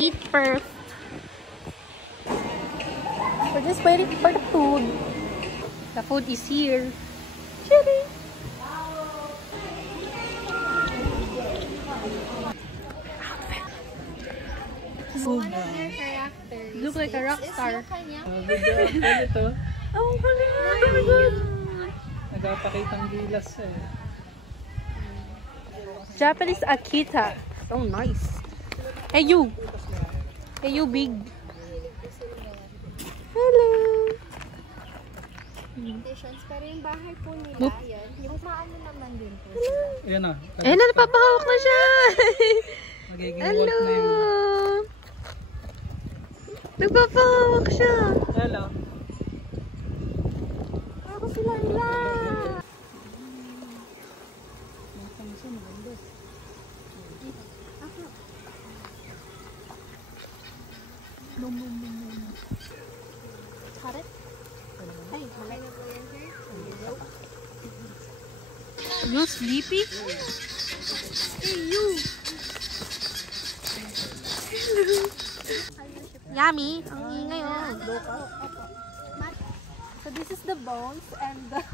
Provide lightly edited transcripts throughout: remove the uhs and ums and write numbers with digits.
eat first. We're just waiting for the food. The food is here. Chili. Oh, look like a rock star. Oh, my God. Nagpapakitang gilas eh. Japanese Akita. So nice. Hey you. Hey you big. Hello. Pero yung bahay po nila, yan. Yung maano naman din po. Ayan na. Eh, napapahawak na siya. Magiging Hello. wolf na yun. Nagpapahawak siya. Hello. Ako sila nila. Karet? Ay, malay na po yan, sir. You sleepy? Hey you. Yummy. Ang ingay oh. So this is the bones and the...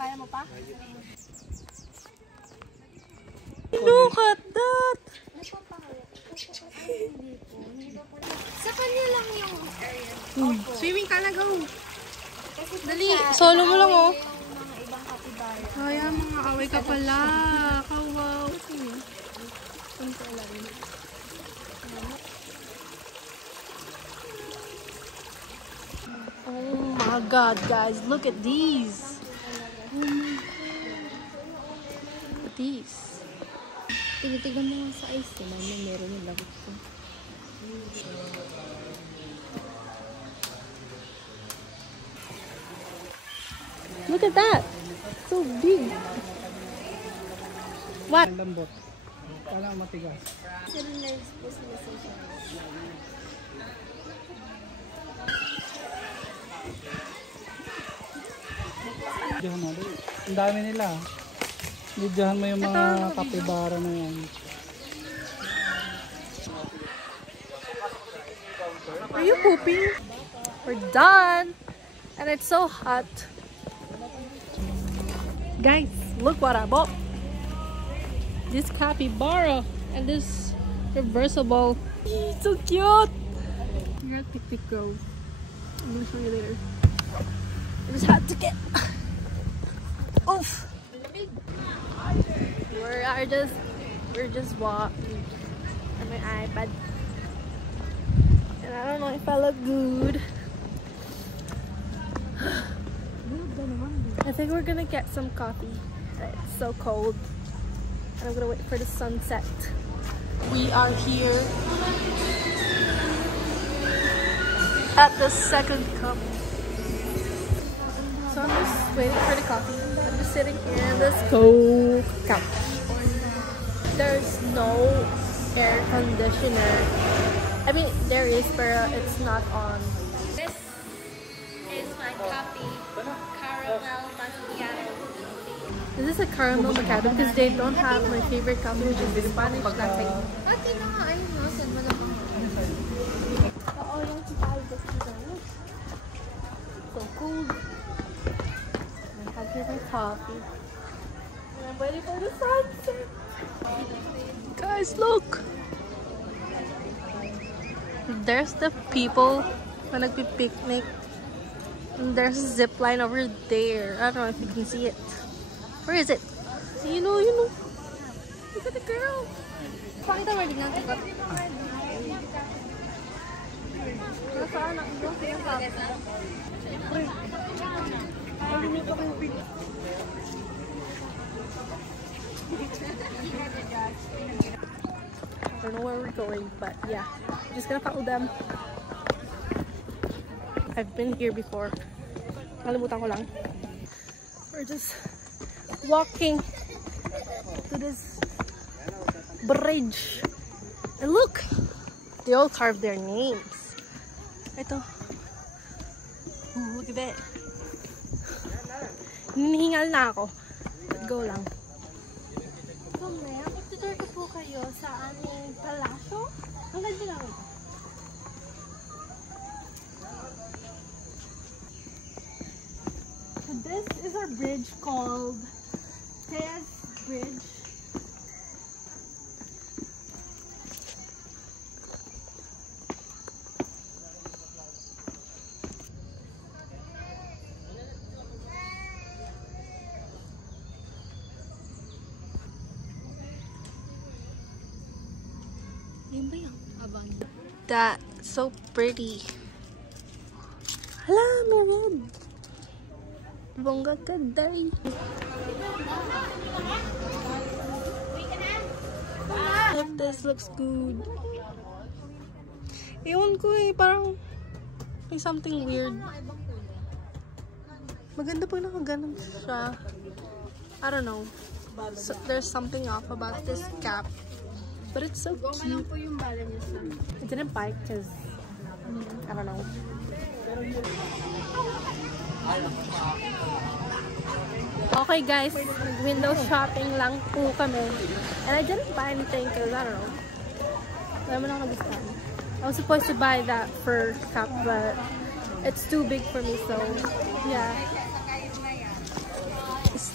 Kaya mo pa? Look at that. Sa kanya lang yung area. Swimming ka na, go. Dali, solo mo lang oh. Yung mga ibang kapibara. Kaya mga away ka pala. Kawaw. Oh my God, guys. Look at these. Look at these. Tignan mo nga sa ice. Meron yung lagot ko. Look at that. So big. What? Ang lambot. Kala matigas. Seven lives po sila sa siya. Videohan mo. Ang dami nila. Videohan mo yung mga kapibara na yan. Are you pooping? We're done. And it's so hot. Guys, look what I bought. This capybara and this reversible. So cute. Here at Picnic Grove. I'm gonna show you later. I just had to get. Oof. We're just walking on my iPad. And I don't know if I look good. I think we're gonna get some coffee. It's so cold. And I'm gonna wait for the sunset. We are here at the second cup. So I'm just waiting for the coffee. I'm just sitting here in this cold couch. There's no air conditioner. I mean, there is, but it's not on. This is my coffee. Caramel macchiato. This is a caramel macchiato because they don't have my favorite coffee, which is the Spanish latte. Pati na nga, ayun no, saan mo naman. Oo, yung chipaldas dito. So cold. I have here my coffee. And I'm waiting for the sunset. Guys, look! There's the people na nagpi-picnic. And there's a zip line over there. I don't know if you can see it. Where is it? You know. Look at the girl. Pakita mo din ang tikot. Nasaan ang yung pinag-coffee? I don't know where we're going, but yeah, I'm just gonna follow them. I've been here before. Nalimutan ko lang. We're just walking to this bridge. And look! They all carved their names. Ito. Look at that. Hinihingal na ako. But go lang. So mamaya magtutur ko po kayo sa aming palasyo. Ang ganda lang ito. So this is our bridge called Teas Bridge. That's so pretty. Hala, Marid. Bongga ka, day. Look, this looks good. Ewan ko eh, parang may something weird. Maganda po yung nakaganon siya. I don't know. So, there's something off about this cap. But it's so cute. I didn't buy it because, I don't know. Okay guys, window shopping lang po kami. And I didn't buy anything because, I don't know. Wala mo na nagustuhan. I was supposed to buy that fur cap, but it's too big for me, so, yeah.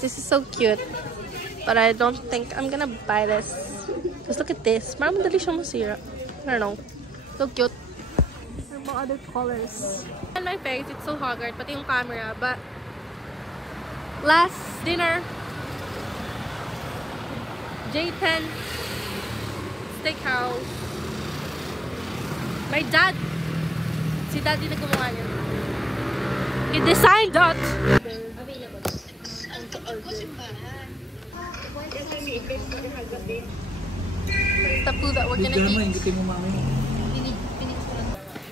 This is so cute. But I don't think I'm gonna buy this. Just look at this. Parang madali siyang masira. I don't know. So cute. There are other colors. On my face, it's so haggard, pati yung camera. But last dinner, J10 Steakhouse. My dad, si daddy na gumawa niya. He designed that. The food that we're gonna eat.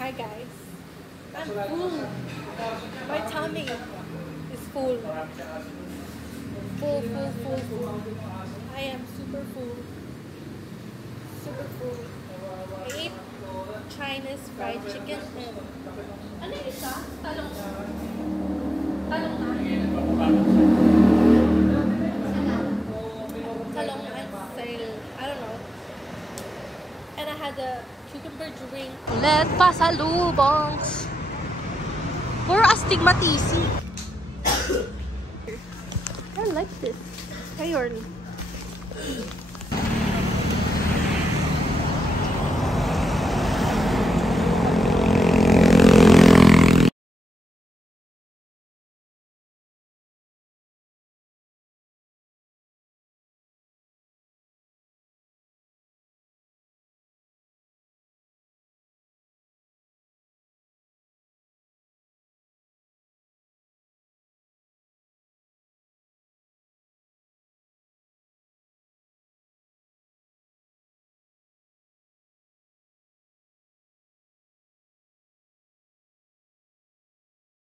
Hi guys. I'm full. My tummy is full. Full. I am super full. Super full. I ate Chinese fried chicken and ano yung isa? Talong na. Talong and sail. I don't know. And I had a cucumber drink. Ulit pasalubongs. Puro astigmatisi. I like this. Ayun.